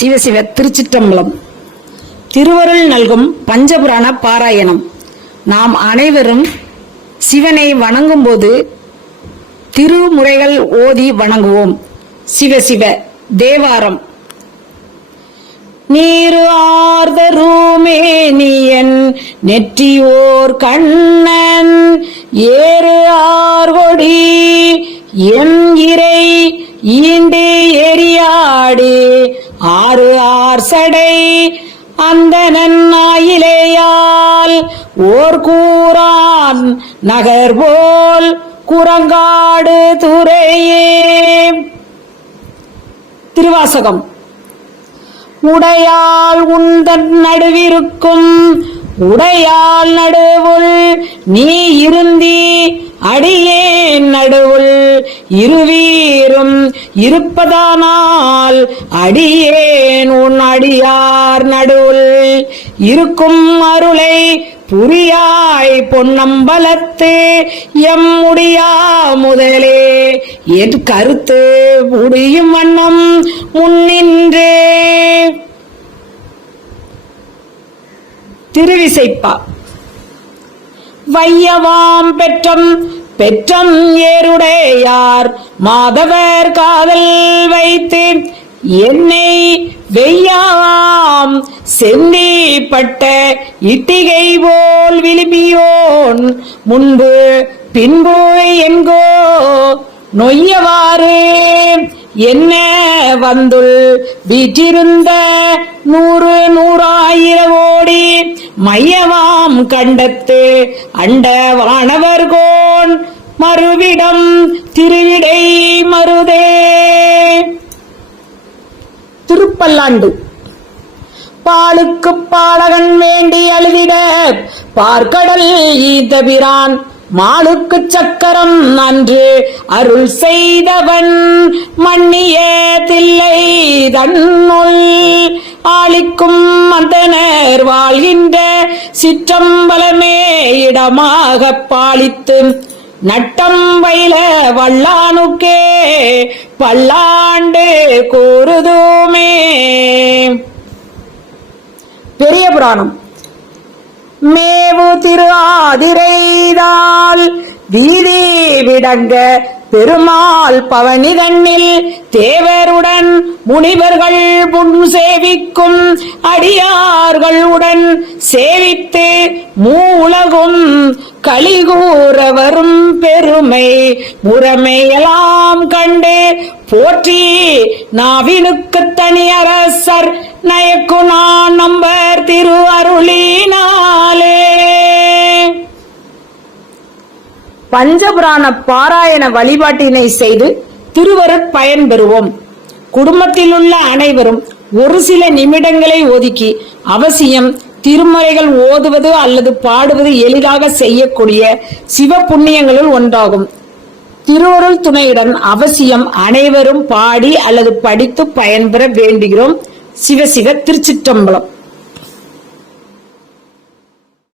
சிவசிவ திருச்சிற்றம்பலம். திருவருள் நல்கும் பஞ்சபுராண பாராயணம். நாம் அனைவரும் சிவனை வணங்கும்போது திருமுறைகள் ஓதி வணங்குவோம். சிவசிவ தேவாரம். நீரு ஆர்தருமேனியன் நெற்றியோர் கண்ணன் ஏறு ஆர்கொடி எம் இறை ஈண்டு எரியாடே ஆறு ஆர் சடை அந்த நன்னாயிலேயால் ஓர் கூறான் நகர் போல் குரங்காடு துறையே திருவாசகம். உடையால் உந்தன் நடுவிருக்கும் உடையால் நடுவுள் நீ இருந்தி அடியே நடுவுள் இருவீரும் இருப்பதானால் அடியேன் உன் அடியார் நடுவுள் இருக்கும் அருளை புரியாய் பொன்னம்பலத்து எம் முடியா முதலே. என் கருத்து முடியும் வண்ணம் முன்னின்றே. திருவிசைப்பா. வையவாம் பெற்றம் பெற்றம் ஏருடையார் மாதவர் காதல் வைத்து என்னை வெய்யாம் செந்திப்பட்ட இட்டிகை போல் விளிம்பியோன் முன்பு பின்பு எங்கோ நொய்யவாறு என்ன வந்துள் வீற்றிருந்த நூறு நூறாயிரவோடி மையவாம் கண்டத்து அண்ட வானவர்கோன் மறுவிடம் திருவிடை மருதே. திருப்பல்லாண்டு. பாலுக்கு பாலகன் வேண்டி அழுதிட பார்க்கடல் ஈதபிரான் மாலுக்கு சக்கரம் நன்று அருள் செய்தவன் மன்னிய தில்லை தன்னுள். ஆளிக்கும் மந்தனர் வாழ்கின்ற சிற்றம்பலமே இடமாக பாலித்து நட்டம் வயல வல்லானுக்கே பல்லாண்டு கூறுதுமே. பெரிய புராணம். மேவு திரு ஆதிரைதால் வீதி விடங்க பெருமாள் பவனிதன்னில் தேவருடன் முனிவர்கள் புன் சேவிக்கும் அடியார்களுடன் சேவித்து மூலகும் கலிகூற வரும் பெருமை முறைமையெல்லாம் கண்டே போற்றி நாவினுக்கு தனி அரசர் நயக்கு நான் நம்பர் திரு அருளினாலே பஞ்சபுராண பாராயண வழிபாட்டினை செய்து திருவருட் பயன் பெறுவோம் குடும்பத்தில் உள்ள அனைவரும் ஒரு சில நிமிடங்களை ஒதுக்கி அவசியம் திருமறைகள் ஓதுவது அல்லது பாடுவது எளிதாக செய்யக்கூடிய சிவ புண்ணியங்களுள் ஒன்றாகும். திருவருள் துணையுடன் அவசியம் அனைவரும் பாடி அல்லது படித்து பயன்பெற வேண்டுகிறோம். சிவசிவ திருச்சிற்றம்பலம்.